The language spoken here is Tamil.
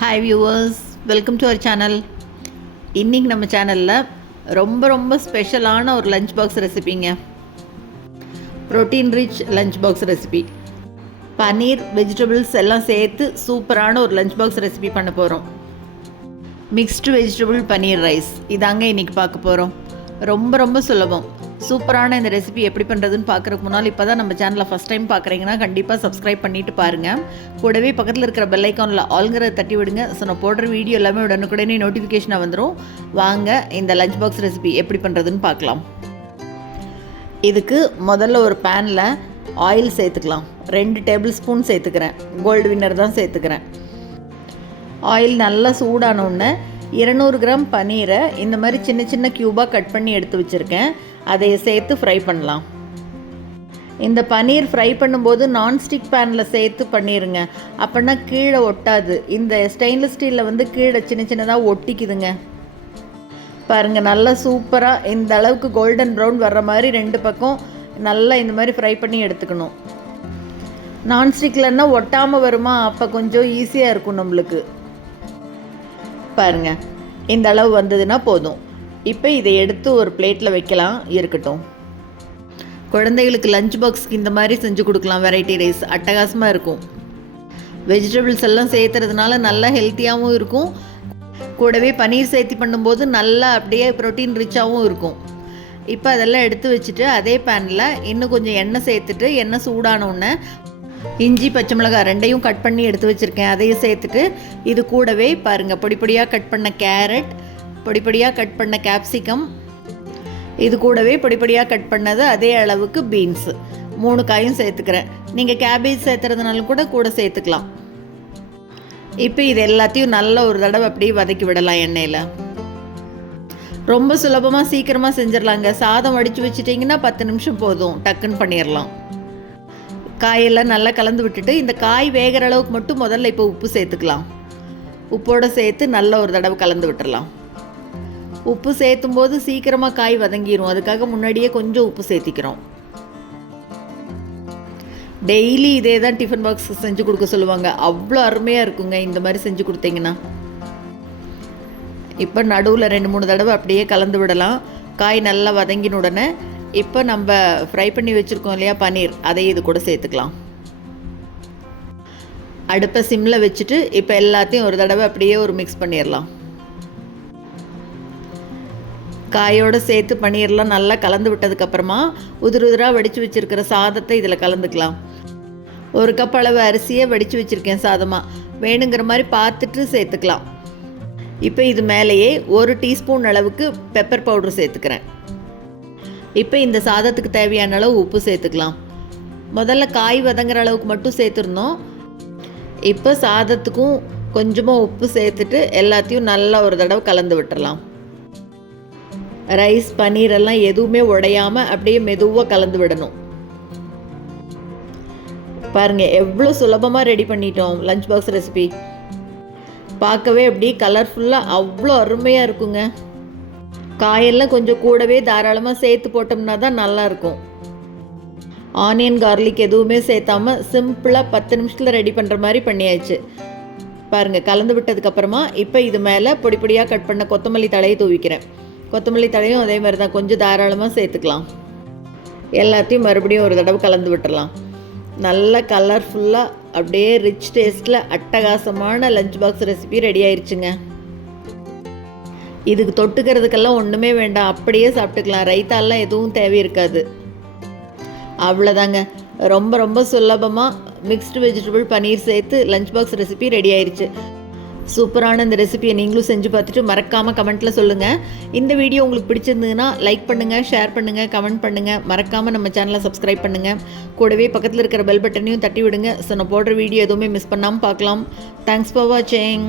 Hi viewers, welcome to our channel. இன்றைக்கி நம்ம சேனலில் ரொம்ப ஸ்பெஷலான ஒரு லஞ்ச் பாக்ஸ் ரெசிபிங்க. Protein rich lunch box recipe. Paneer, vegetables எல்லாம் சேர்த்து சூப்பரான ஒரு லஞ்ச் பாக்ஸ் ரெசிபி பண்ண போகிறோம். மிக்ஸ்டு வெஜிடபிள் பன்னீர் ரைஸ் இதாங்க இன்றைக்கி பார்க்க போகிறோம். ரொம்ப சுலபம். சூப்பரான இந்த ரெசிபி எப்படி பண்ணுறதுன்னு பார்க்குறதுக்கு முன்னால் இப்போ தான் நம்ம சேனலை ஃபஸ்ட் டைம் பார்க்குறீங்கன்னா கண்டிப்பாக சப்ஸ்கிரைப் பண்ணிவிட்டு பாருங்கள். கூடவே பக்கத்தில் இருக்கிற பெல் ஐக்கானில் ஆல்ங்கிறத தட்டி விடுங்க. ஸோ நான் போடுற வீடியோ எல்லாமே உடனுக்குடனே நோட்டிஃபிகேஷனாக வந்துடும். வாங்க இந்த லஞ்ச் பாக்ஸ் ரெசிபி எப்படி பண்ணுறதுன்னு பார்க்கலாம். இதுக்கு முதல்ல ஒரு பேனில் ஆயில் சேர்த்துக்கலாம். 2 டேபிள் ஸ்பூன் சேர்த்துக்கிறேன். கோல்டு வின்னர் தான் சேர்த்துக்கிறேன். ஆயில் நல்லா சூடானோடனே 200 கிராம் பன்னீரை இந்த மாதிரி சின்ன க்யூபாக கட் பண்ணி எடுத்து வச்சுருக்கேன். அதை சேர்த்து ஃப்ரை பண்ணலாம். இந்த பன்னீர் ஃப்ரை பண்ணும்போது நான்ஸ்டிக் பேனில் சேர்த்து பண்ணிடுங்க. அப்படின்னா கீழே ஒட்டாது. இந்த ஸ்டெயின்லெஸ் ஸ்டீலில் கீழே சின்னதாக ஒட்டிக்குதுங்க. பாருங்கள், நல்லா சூப்பராக இந்த அளவுக்கு கோல்டன் ப்ரௌன் வர்ற மாதிரி 2 பக்கம் நல்லா இந்த மாதிரி ஃப்ரை பண்ணி எடுத்துக்கணும். நான்ஸ்டிக்லன்னா ஒட்டாமல் வருமா, அப்போ கொஞ்சம் ஈஸியாக இருக்கும் நம்மளுக்கு. பாருங்கள், இந்த அளவு வந்ததுன்னா போதும். இப்போ இதை எடுத்து ஒரு பிளேட்டில் வைக்கலாம். இருக்கட்டும். குழந்தைகளுக்கு லஞ்ச் பாக்ஸ்க்கு இந்த மாதிரி செஞ்சு கொடுக்கலாம். வெரைட்டி ரைஸ் அட்டகாசமாக இருக்கும். வெஜிடபிள்ஸ் எல்லாம் சேர்த்துறதுனால நல்லா ஹெல்த்தியாகவும் இருக்கும். கூடவே பன்னீர் சேர்த்து பண்ணும்போது நல்லா அப்படியே ப்ரோட்டீன் ரிச்சாகவும் இருக்கும். இப்போ அதெல்லாம் எடுத்து வச்சுட்டு அதே பேனில் இன்னும் கொஞ்சம் எண்ணெய் சேர்த்துட்டு, எண்ணெய் சூடானோடனே இஞ்சி, பச்சை மிளகாய் 2ஐயும் கட் பண்ணி எடுத்து வச்சுருக்கேன். அதையும் சேர்த்துட்டு இது கூடவே பாருங்கள், பொடியாக கட் பண்ண கேரட், பொடியாக கட் பண்ண கேப்சிகம், இது கூடவே பொடியாக கட் பண்ணது அதே அளவுக்கு பீன்ஸு 3 காயும் சேர்த்துக்கிறேன். நீங்கள் கேபேஜ் சேர்த்துறதுனாலும் கூட சேர்த்துக்கலாம். இப்போ இது எல்லாத்தையும் நல்ல ஒரு தடவை அப்படியே வதக்கி விடலாம் எண்ணெயில். ரொம்ப சுலபமாக சீக்கிரமாக செஞ்சிடலாங்க. சாதம் வடித்து வச்சுட்டிங்கன்னா 10 நிமிஷம் போதும், டக்குன்னு பண்ணிடலாம். காயெல்லாம் நல்லா கலந்து விட்டுட்டு இந்த காய் வேகிற அளவுக்கு மட்டும் முதல்ல இப்போ உப்பு சேர்த்துக்கலாம். உப்போடு சேர்த்து நல்ல ஒரு தடவை கலந்து விட்டுடலாம். உப்பு சேர்த்தும் போது சீக்கிரமாக காய் வதங்கிடும். அதுக்காக முன்னாடியே கொஞ்சம் உப்பு சேர்த்திக்கிறோம். டெய்லி இதே தான் டிஃபன் பாக்ஸ் செஞ்சு கொடுக்க சொல்லுவாங்க. அவ்வளோ அருமையாக இருக்குங்க இந்த மாதிரி செஞ்சு கொடுத்தீங்கன்னா. இப்போ நடுவில் 2-3 தடவை அப்படியே கலந்து விடலாம். காய் நல்லா வதங்கின உடனே இப்போ நம்ம ஃப்ரை பண்ணி வச்சுருக்கோம் இல்லையா பன்னீர், அதை இது கூட சேர்த்துக்கலாம். அடுப்பை சிம்மில் வச்சுட்டு இப்போ எல்லாத்தையும் ஒரு தடவை அப்படியே ஒரு மிக்ஸ் பண்ணிடலாம். காயோடு சேர்த்து பன்னீர்லாம் நல்லா கலந்து விட்டதுக்கப்புறமா உதிராக வடித்து வச்சுருக்கிற சாதத்தை இதில் கலந்துக்கலாம். 1 கப் அளவு அரிசியை வடித்து வச்சுருக்கேன் சாதமாக. வேணுங்கிற மாதிரி பார்த்துட்டு சேர்த்துக்கலாம். இப்போ இது மேலேயே 1 டீஸ்பூன் அளவுக்கு பெப்பர் பவுட்ரு சேர்த்துக்கிறேன். இப்போ இந்த சாதத்துக்கு தேவையான அளவு உப்பு சேர்த்துக்கலாம். முதல்ல காய் வதங்குற அளவுக்கு மட்டும் சேர்த்துருந்தோம். இப்போ சாதத்துக்கும் கொஞ்சமாக உப்பு சேர்த்துட்டு எல்லாத்தையும் நல்லா ஒரு தடவை கலந்து விட்டுறலாம். ரைஸ், பன்னீர் எல்லாம் எதுவுமே உடையாமல் அப்படியே மெதுவாக கலந்து விடணும். பாருங்கள், எவ்வளோ சுலபமாக ரெடி பண்ணிட்டோம் லஞ்ச் பாக்ஸ் ரெசிபி. பார்க்கவே அப்படி கலர்ஃபுல்லாக அவ்வளோ அருமையாக இருக்குங்க. காயெல்லாம் கொஞ்சம் கூடவே தாராளமாக சேர்த்து போட்டோம்னா தான் நல்லாயிருக்கும். ஆனியன், கார்லிக் எதுவுமே சேர்த்தாமல் சிம்பிளாக 10 நிமிஷத்தில் ரெடி பண்ணுற மாதிரி பண்ணியாச்சு. பாருங்கள், கலந்து விட்டதுக்கப்புறமா இப்போ இது மேலே பொடியாக கட் பண்ண கொத்தமல்லி தழையை தூவிக்கிறேன். கொத்தமல்லி தழையும் அதே மாதிரி தான் கொஞ்சம் தாராளமாக சேர்த்துக்கலாம். எல்லாத்தையும் மறுபடியும் ஒரு தடவை கலந்து விட்டுடலாம். நல்ல கலர்ஃபுல்லாக அப்படியே ரிச் டேஸ்ட்டில் அட்டகாசமான லஞ்ச் பாக்ஸ் ரெசிபி ரெடி ஆயிடுச்சுங்க. இதுக்கு தொட்டுக்கிறதுக்கெல்லாம் ஒன்றுமே வேண்டாம், அப்படியே சாப்பிட்டுக்கலாம். ரைத்தாலாம் எதுவும் தேவை இருக்காது. அவ்வளோதாங்க, ரொம்ப சுலபமாக மிக்ஸ்டு வெஜிடபிள் பன்னீர் சேர்த்து லஞ்ச் பாக்ஸ் ரெசிபி ரெடி ஆயிடுச்சு. சூப்பரான இந்த ரெசிபியை நீங்களும் செஞ்சு பார்த்துட்டு மறக்காமல் கமெண்ட்டில் சொல்லுங்கள். இந்த வீடியோ உங்களுக்கு பிடிச்சிருந்ததுன்னா லைக் பண்ணுங்கள், ஷேர் பண்ணுங்கள், கமெண்ட் பண்ணுங்கள். மறக்காமல் நம்ம சேனலை சப்ஸ்கிரைப் பண்ணுங்கள். கூடவே பக்கத்தில் இருக்கிற பெல் பட்டனையும் தட்டி விடுங்க. ஸோ நான் போடுற வீடியோ எதுவுமே மிஸ் பண்ணாமல் பார்க்கலாம். தேங்க்ஸ் ஃபார் வாட்சிங்.